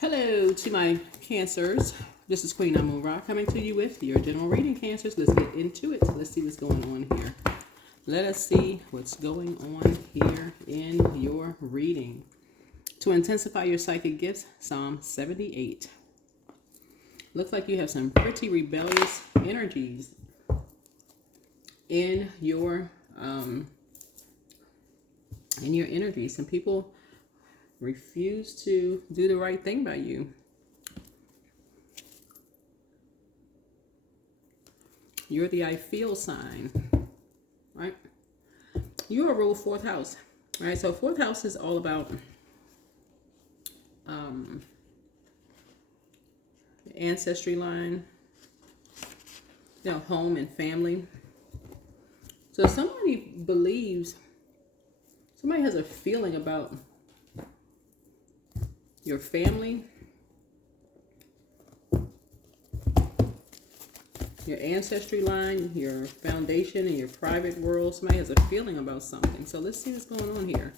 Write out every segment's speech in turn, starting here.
Hello to my Cancers. This is Queen Amun Ra coming to you with your general reading, Cancers. Let's get into it. Let's see what's going on here. Let us see what's going on here in your reading. To intensify your psychic gifts, Psalm 78. Looks like you have some pretty rebellious energies in your energy. Some people refuse to do the right thing by you. You're the I feel sign, right? You are ruled fourth house, right? So fourth house is all about ancestry line, home and family. So somebody has a feeling about your family, your ancestry line, your foundation, and your private world. Somebody has a feeling about something. So let's see what's going on here.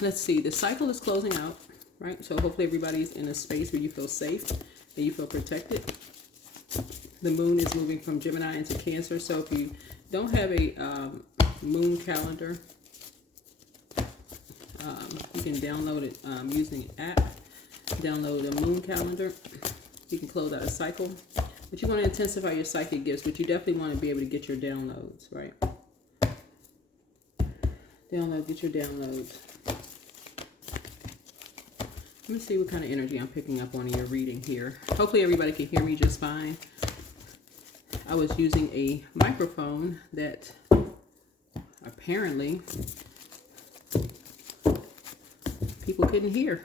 Let's see, the cycle is closing out, right? So hopefully everybody's in a space where you feel safe and you feel protected. The moon is moving from Gemini into Cancer. So if you don't have a moon calendar, you can download it using an app. Download a moon calendar. You can close out a cycle. But you want to intensify your psychic gifts, but you definitely want to be able to get your downloads, right? Get your downloads. Let me see what kind of energy I'm picking up on your reading here. Hopefully everybody can hear me just fine. I was using a microphone that apparently people couldn't hear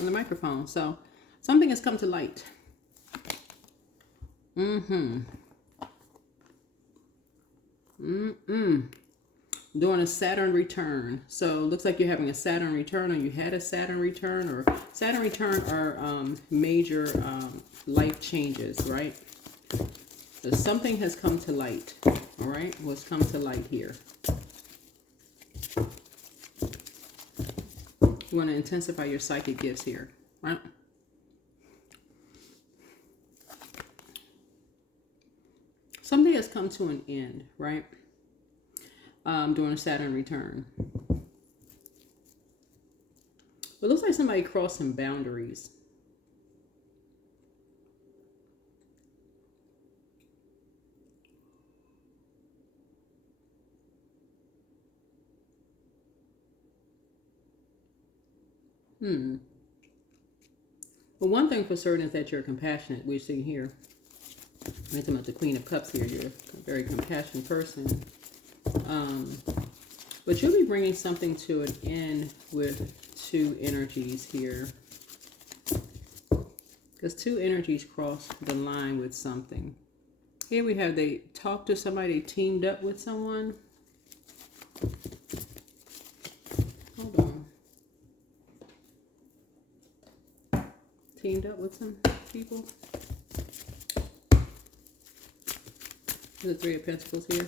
on the microphone. So something has come to light. During a Saturn return. So it looks like you're having a Saturn return, or you had a Saturn return, or Saturn return are major life changes, right? So something has come to light. All right, what's come to light here? You want to intensify your psychic gifts here, right? Something has come to an end, right? During a Saturn return. It looks like somebody crossed some boundaries. But one thing for certain is that you're compassionate. We're seeing here. I'm talking about the Queen of Cups here. You're a very compassionate person. But you'll be bringing something to an end with two energies here. Because two energies cross the line with something. Here we have they talked to somebody, they teamed up with someone. Hold on. Teamed up with some people. The Three of Pentacles here.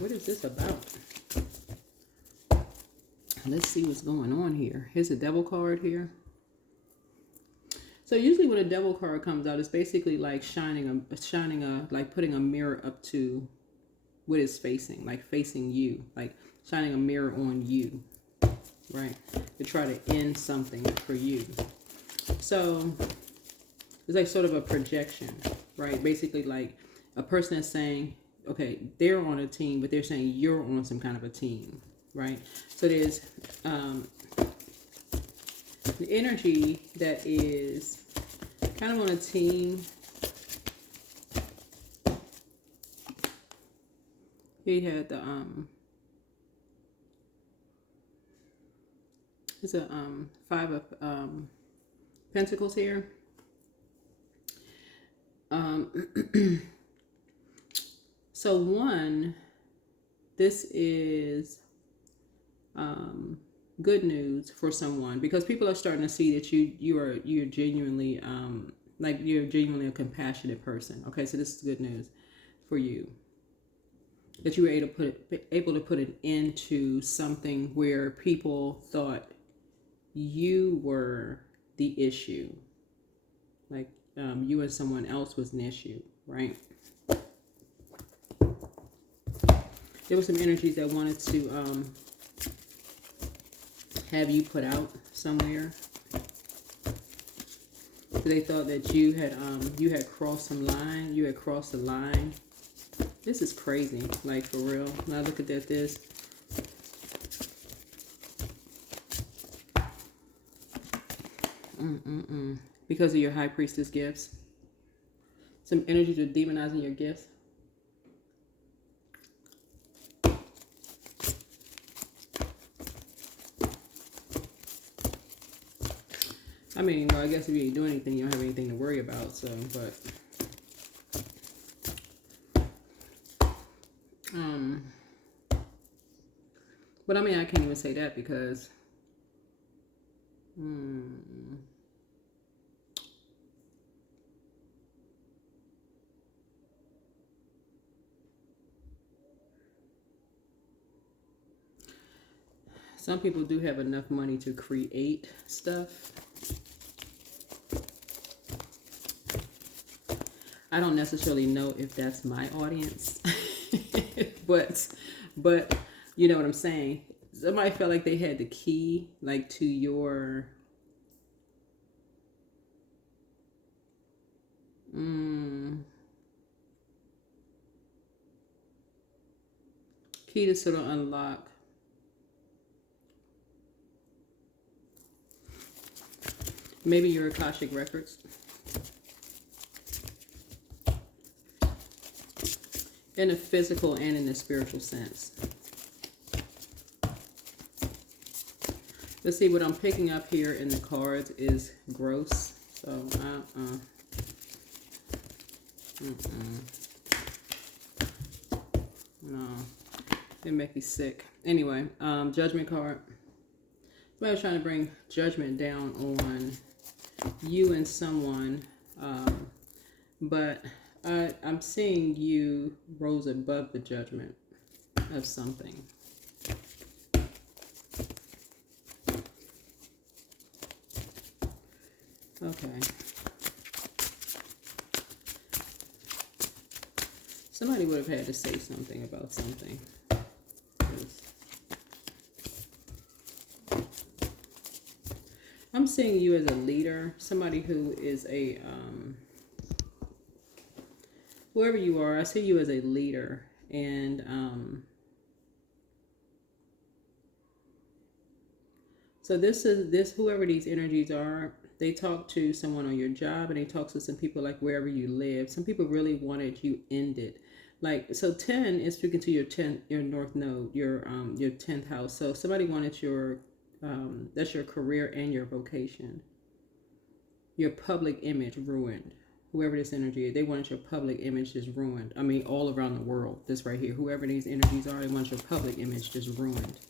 What is this about? Let's see what's going on here. Here's a Devil card here. So usually when a Devil card comes out, it's basically like like putting a mirror up to what it's facing, like facing you, like shining a mirror on you, right? To try to end something for you. So it's like sort of a projection, right? Basically like a person is saying, okay, they're on a team, but they're saying you're on some kind of a team, right? So there's the energy that is kind of on a team. Here you had the there's a Five of Pentacles here. So one, this is good news for someone, because people are starting to see that you're genuinely Like you're genuinely a compassionate person. Okay, so this is good news for you. That you were able to put an end to something where people thought you were the issue. Like you and someone else was an issue, right? There were some energies that wanted to have you put out somewhere. They thought that you had crossed some line. You had crossed the line. This is crazy, like for real. Now look at this. Because of your high priestess gifts. Some energies are demonizing your gifts. I mean, well, I guess if you ain't doing anything, you don't have anything to worry about. So, but I mean, I can't even say that because, some people do have enough money to create stuff. I don't necessarily know if that's my audience, but you know what I'm saying. Somebody felt like they had the key, like to your key to sort of unlock. Maybe your Akashic records. In a physical and in a spiritual sense. Let's see, what I'm picking up here in the cards is gross. So, no, it make me sick. Anyway, judgment card. I was trying to bring judgment down on you and someone, but I'm seeing you rose above the judgment of something. Okay. Somebody would have had to say something about something. I'm seeing you as a leader, somebody who is a, whoever you are, I see you as a leader. And so whoever these energies are, they talk to someone on your job, and they talk to some people like wherever you live. Some people really wanted you ended. Like, so 10 is speaking to your north node, your 10th house. So somebody wanted your, that's your career and your vocation. Your public image ruined. Whoever this energy is, they wanted your public image just ruined. I mean, all around the world, this right here. Whoever these energies are, they want your public image just ruined.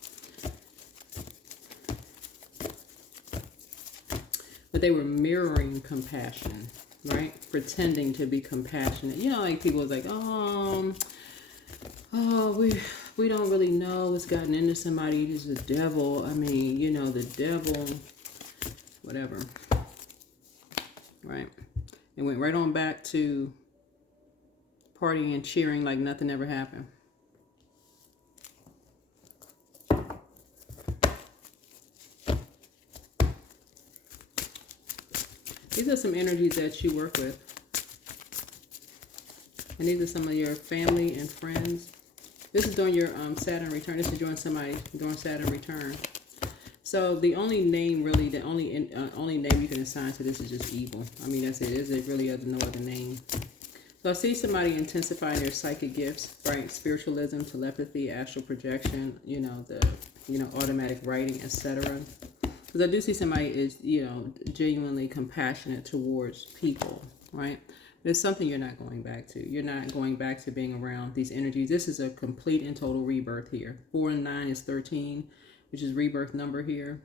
But they were mirroring compassion, right? Pretending to be compassionate. You know, like people was like, oh, we don't really know what's gotten into somebody. He's the devil. I mean, you know, the devil, whatever. Right? It went right on back to partying and cheering like nothing ever happened. These are some energies that you work with. And these are some of your family and friends. This is during your Saturn return. This is during somebody during Saturn return. So the only name really, the only name you can assign to this is just evil. I mean, that's it. There's really no other name. So I see somebody intensifying their psychic gifts, right? Spiritualism, telepathy, astral projection, you know, automatic writing, etc. Because I do see somebody is, genuinely compassionate towards people, right? There's something you're not going back to. You're not going back to being around these energies. This is a complete and total rebirth here. 4 and 9 is 13, which is rebirth number here.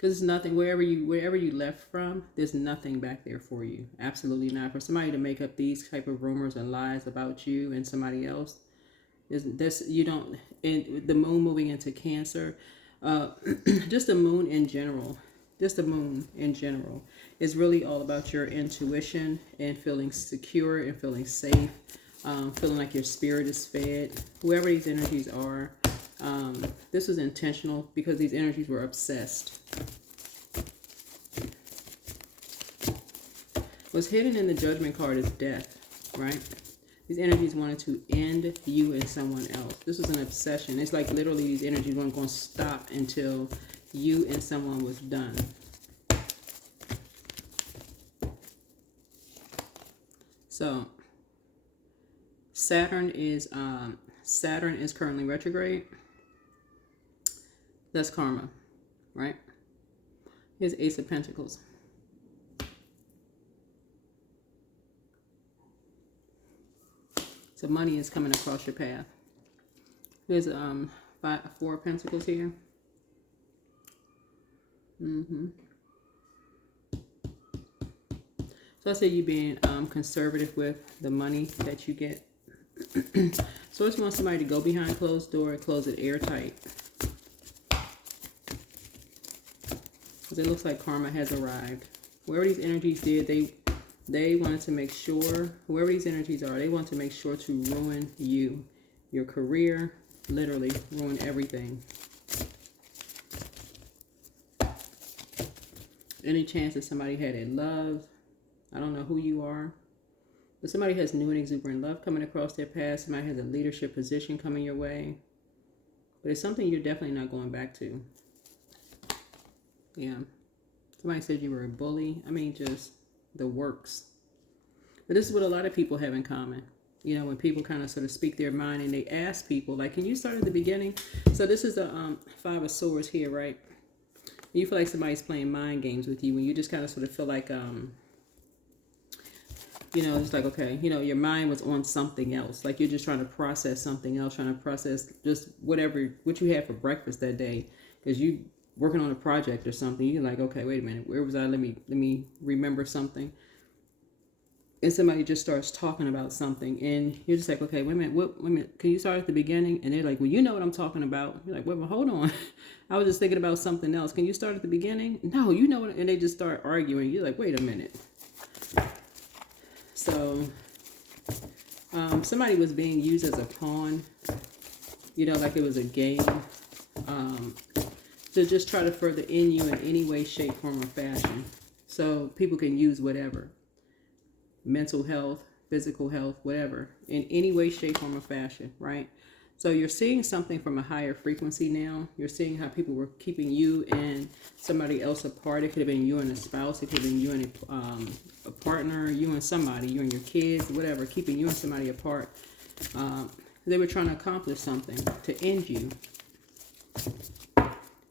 Because it's nothing, wherever you left from, there's nothing back there for you. Absolutely not. For somebody to make up these type of rumors and lies about you and somebody else, this you don't. And the moon moving into Cancer, just the moon in general, is really all about your intuition and feeling secure and feeling safe, feeling like your spirit is fed. Whoever these energies are, this was intentional because these energies were obsessed. What's hidden in the Judgment card is death, right? These energies wanted to end you and someone else. This was an obsession. It's like literally these energies weren't going to stop until you and someone was done. So Saturn is currently retrograde. That's karma, right? Here's Ace of Pentacles. So money is coming across your path. Here's 4 of Pentacles here. So I say you being conservative with the money that you get. So I just want somebody to go behind closed door and close it airtight. Because it looks like karma has arrived. Wherever these energies did, they wanted to make sure, whoever these energies are, they want to make sure to ruin you, your career, literally ruin everything. Any chance that somebody had in love, I don't know who you are, but somebody has new and exuberant love coming across their path. Somebody has a leadership position coming your way. But it's something you're definitely not going back to. Yeah. Somebody said you were a bully. I mean, just the works. But this is what a lot of people have in common. You know, when people kind of sort of speak their mind and they ask people, like, can you start at the beginning? So this is the 5 of Swords here, right? You feel like somebody's playing mind games with you, and you just kind of sort of feel like, you know, it's like, okay, you know, your mind was on something else. Like you're just trying to process something else, trying to process just what you had for breakfast that day. Because you working on a project or something, you're like, okay, wait a minute, where was I? Let me remember something. And somebody just starts talking about something, and you're just like, okay, wait a minute, can you start at the beginning? And they're like, well, you know what I'm talking about. You're like, wait, well, hold on. I was just thinking about something else. Can you start at the beginning? No, you know what? And they just start arguing. You're like, wait a minute. So somebody was being used as a pawn, you know, like it was a game, to just try to further in you in any way, shape, form, or fashion. So people can use whatever. Mental health, physical health, whatever, in any way, shape, form, or fashion, right? So you're seeing something from a higher frequency now. You're seeing how people were keeping you and somebody else apart. It could have been you and a spouse. It could have been you and a partner, you and somebody, you and your kids, whatever, keeping you and somebody apart. They were trying to accomplish something to end you.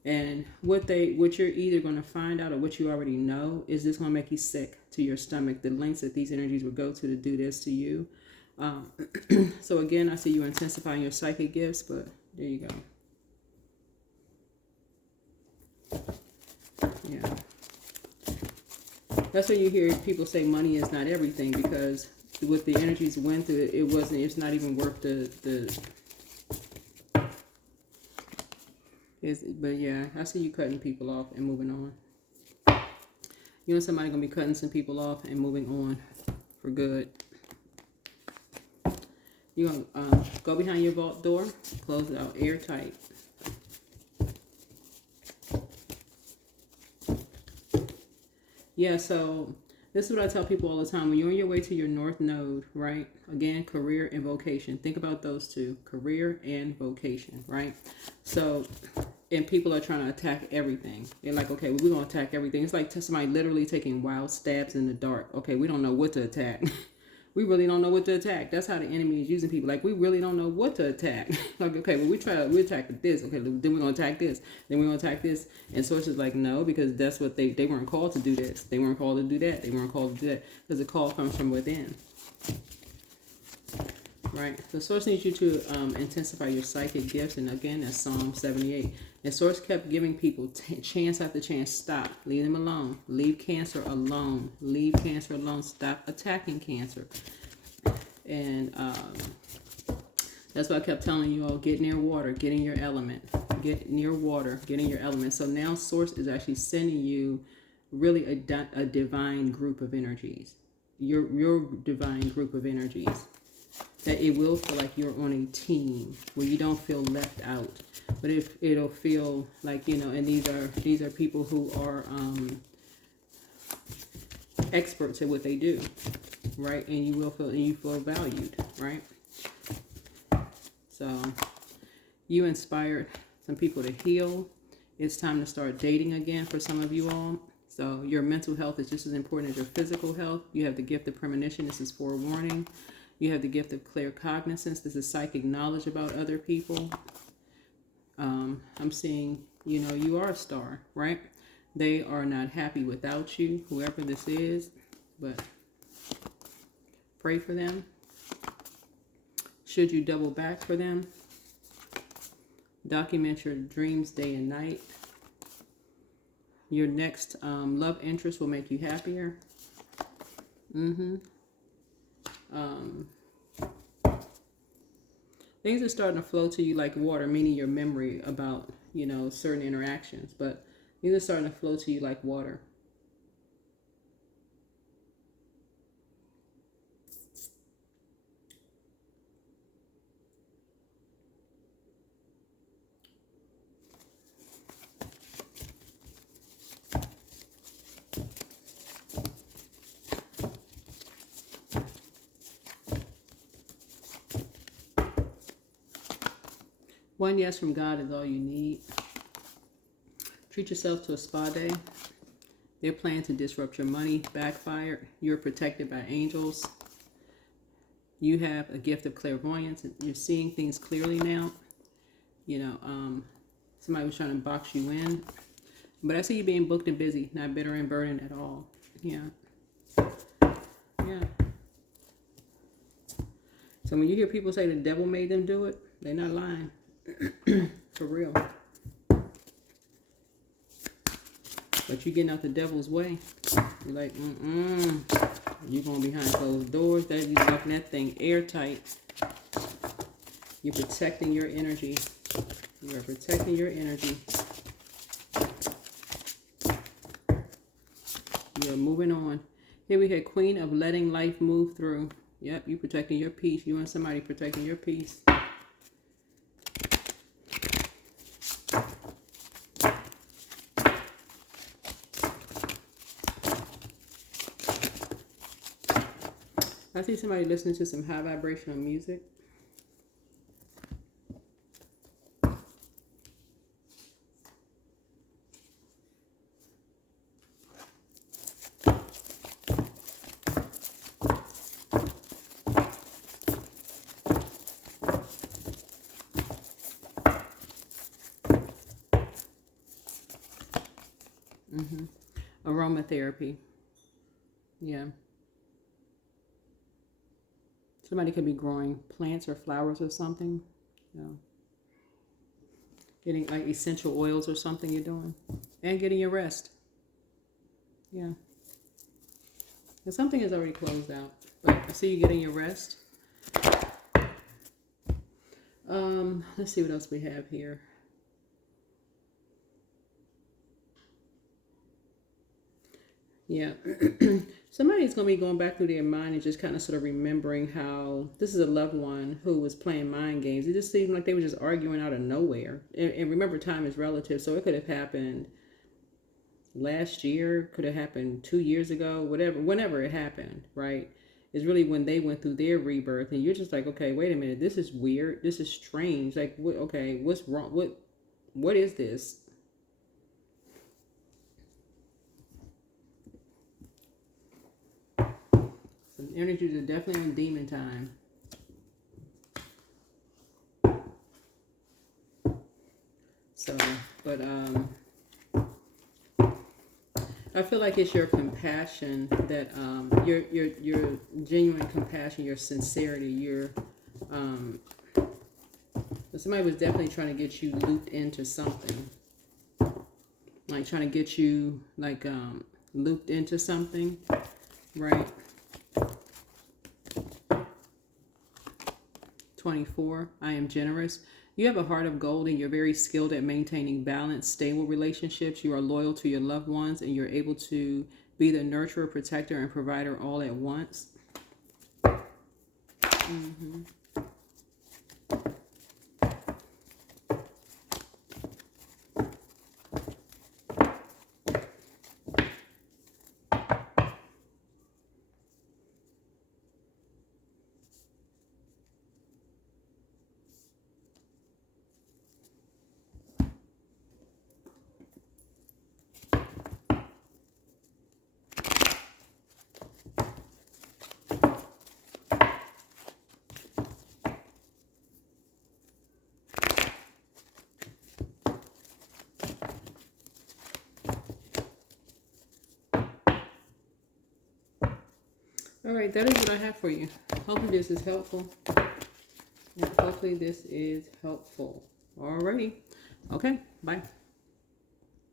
And what you're either going to find out or what you already know is this going to make you sick to your stomach. The lengths that these energies would go to do this to you. So again, I see you intensifying your psychic gifts, but there you go. Yeah. That's when you hear people say money is not everything, because with the energies went through, it's not even worth but yeah, I see you cutting people off and moving on. You and somebody going to be cutting some people off and moving on for good. You're going to go behind your vault door, close it out airtight. Yeah, so this is what I tell people all the time. When you're on your way to your north node, right? Again, career and vocation. Think about those two, career and vocation, right? So, and people are trying to attack everything. They're like, okay, well, we're going to attack everything. It's like somebody literally taking wild stabs in the dark. Okay, we don't know what to attack. We really don't know what to attack. That's how the enemy is using people. Like, we really don't know what to attack. Like, okay, well, we attack this. Okay, then we're going to attack this. Then we're going to attack this. And so it's just like, no, because that's what they weren't called to do this. They weren't called to do that. They weren't called to do that. Because the call comes from within. right? The source needs you to intensify your psychic gifts. And again, that's Psalm 78. And source kept giving people chance after chance. Stop. Leave them alone. Leave cancer alone. Leave cancer alone. Stop attacking cancer. And that's why I kept telling you all, get near water. Get in your element. Get near water. Get in your element. So now source is actually sending you really a divine group of energies. Your divine group of energies. That it will feel like you're on a team where you don't feel left out, but if it'll feel like, you know, and these are people who are experts at what they do, right? And you feel valued, right? So you inspired some people to heal. It's time to start dating again for some of you all. So your mental health is just as important as your physical health. You have the gift of premonition. This is forewarning. You have the gift of clear cognizance. This is psychic knowledge about other people. I'm seeing, you know, you are a star, right? They are not happy without you, whoever this is, but pray for them. Should you double back for them? Document your dreams day and night. Your next love interest will make you happier. Things are starting to flow to you like water, meaning your memory about, you know, certain interactions, but things are starting to flow to you like water. One yes from God is all you need. Treat yourself to a spa day. Their plan to disrupt your money backfired. You're protected by angels. You have a gift of clairvoyance. You're seeing things clearly now. You know, somebody was trying to box you in. But I see you being booked and busy, not bitter and burdened at all. Yeah. Yeah. So when you hear people say the devil made them do it, they're not lying. For real. But you getting out the devil's way. You're like, you going behind closed doors. That you locking that thing airtight. You're protecting your energy. You are protecting your energy. You are moving on. Here we had Queen of letting life move through. Yep, you protecting your peace. You and somebody protecting your peace. I see somebody listening to some high vibrational music. Aromatherapy. Yeah. Somebody could be growing plants or flowers or something. You know, getting like essential oils or something you're doing. And getting your rest. Yeah. And something is already closed out. But I see you getting your rest. Let's see what else we have here. Yeah. Somebody's going to be going back through their mind and just kind of sort of remembering how this is a loved one who was playing mind games. It just seemed like they were just arguing out of nowhere. And remember, time is relative. So it could have happened last year, could have happened 2 years ago, whatever, whenever it happened, right? Is really when they went through their rebirth. And you're just like, okay, wait a minute. This is weird. This is strange. Like, what, okay, what's wrong? What is this? Some energies are definitely on demon time. So, but I feel like it's your compassion that your genuine compassion, your sincerity, your somebody was definitely trying to get you looped into something. Like trying to get you like looped into something, right? 24, I am generous. You have a heart of gold and you're very skilled at maintaining balanced, stable relationships. You are loyal to your loved ones and you're able to be the nurturer, protector, and provider all at once. Mm-hmm. All right, that is what I have for you. Hopefully this is helpful. Hopefully this is helpful. Alrighty. Okay, bye.